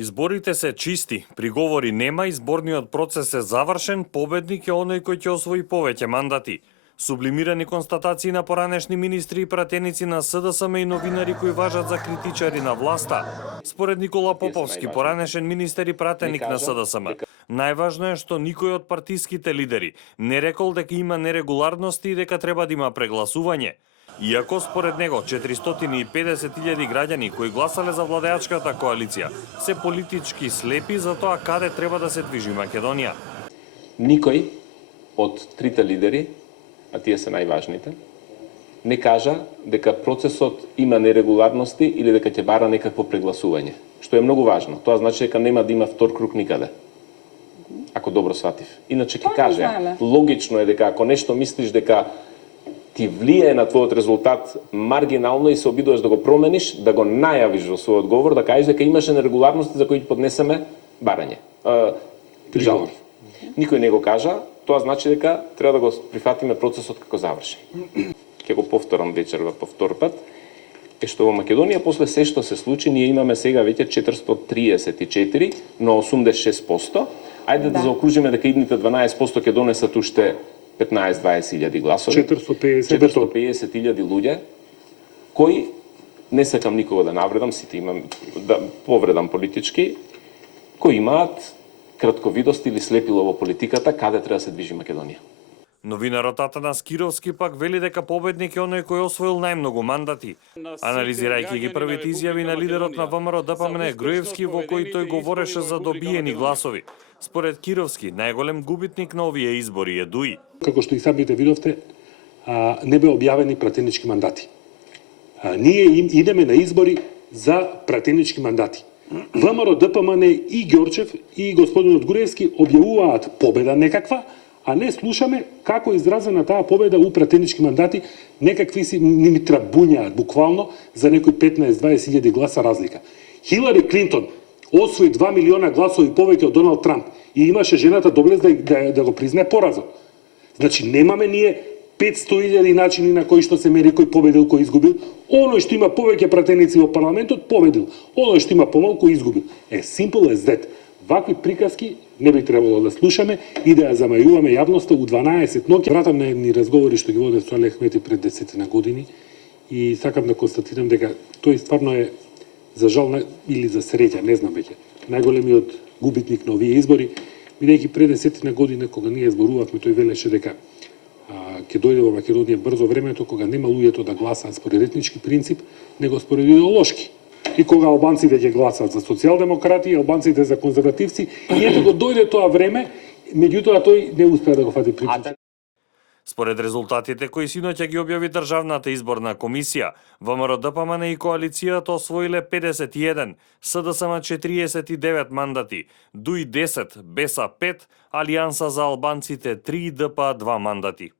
Изборите се чисти, приговори нема, изборниот процес е завршен, победник е оној кој ќе освои повеќе мандати. Сублимирани констатации на поранешни министри и пратеници на СДСМ и новинари кои важат за критичари на власта. Според Никола Поповски, поранешен министер и пратеник на СДСМ, најважно е што никој од партиските лидери не рекол дека има нерегуларности и дека треба да има прегласување. Иако според него 450.000 граѓани кои гласале за владеачката коалиција се политички слепи за тоа каде треба да се движи Македонија. Никој од трите лидери, а тие се најважните, не кажа дека процесот има нерегуларности или дека ќе бара некакво прегласување, што е многу важно. Тоа значи дека нема да има втор круг никаде. Ако добро сватив. Иначе ќе каже, логично е дека ако нешто мислиш дека ти влијае на твојот резултат маргинално и се обидуваш да го промениш, да го најавиш во својот говор, да кажеш дека имаше нерегуларности за кои ќе поднесеме барање. Жалби. Никој не го кажа, тоа значи дека треба да го прифатиме процесот како завршен. Ќе го повторам вечерва по втор пат, е што во Македонија после се што се случи, ние имаме сега веќе 434 на 86%. Ајде да заокружиме дека идните 12% ќе донесат уште 15-20.000 гласови. 450.000 луѓе, кои, не сакам никого да навредам, сите имам да повредам политички, кои имаат кратковидост или слепило во политиката, каде треба да се движи Македонија. Новинарот Атанас Кировски пак вели дека победник е оној кој освоил најмногу мандати. Анализирајќи ги првите изјави на лидерот на ВМРО ДПМН Груевски во кои тој говореше за добиени гласови. Според Кировски, најголем губитник на овие избори е ДУИ. Како што и самите видовте, не бе објавени пратенички мандати. Ние идеме на избори за пратенички мандати. ВМРО ДПМН и Ѓорчев и господинот Груевски објавуваат победа некаква, а не слушаме како изразена таа победа у пратенички мандати, некакви си ни трабуњаат буквално за некои 15-20.000 гласа разлика. Хилари Клинтон освои 2 милиона гласови повеќе од Доналд Трамп и имаше жената доблест да го признае поразот. Значи немаме ние 500.000 начини на кои што се мери кој победил, кој изгубил. Оној што има повеќе пратеници во парламентот победил, оној што има помалку изгубил. Simple as that. Вакви приказки не би требало да слушаме и да ја замајуваме јавноста у 12 ноќе. Вратам на едни разговори што ги воде Салех Ахмети пред 10 на години и сакам да констатирам дека тој стварно е за жал или за среќа, не знам веќе, најголемиот губитник на овие избори, бидејќи пред 10 на година кога ние зборувавме, тој велеше дека ќе дојде во Македонија брзо времето кога нема луѓето да гласаат според етнички принцип, него според идеолошки. И кога албанците ќе гласаат за социјалдемократи, албанците за конзервативци, и ето го дојде тоа време, меѓутоа тој не успеа да го фати принцип. Според резултатите кои синоќа ги објави Државната изборна комисија, ВМРО ДПМН и коалицијата освоиле 51, СДСМ 49 мандати, ДУИ 10, БЕСА 5, Алијанса за албанците 3 и ДП 2 мандати.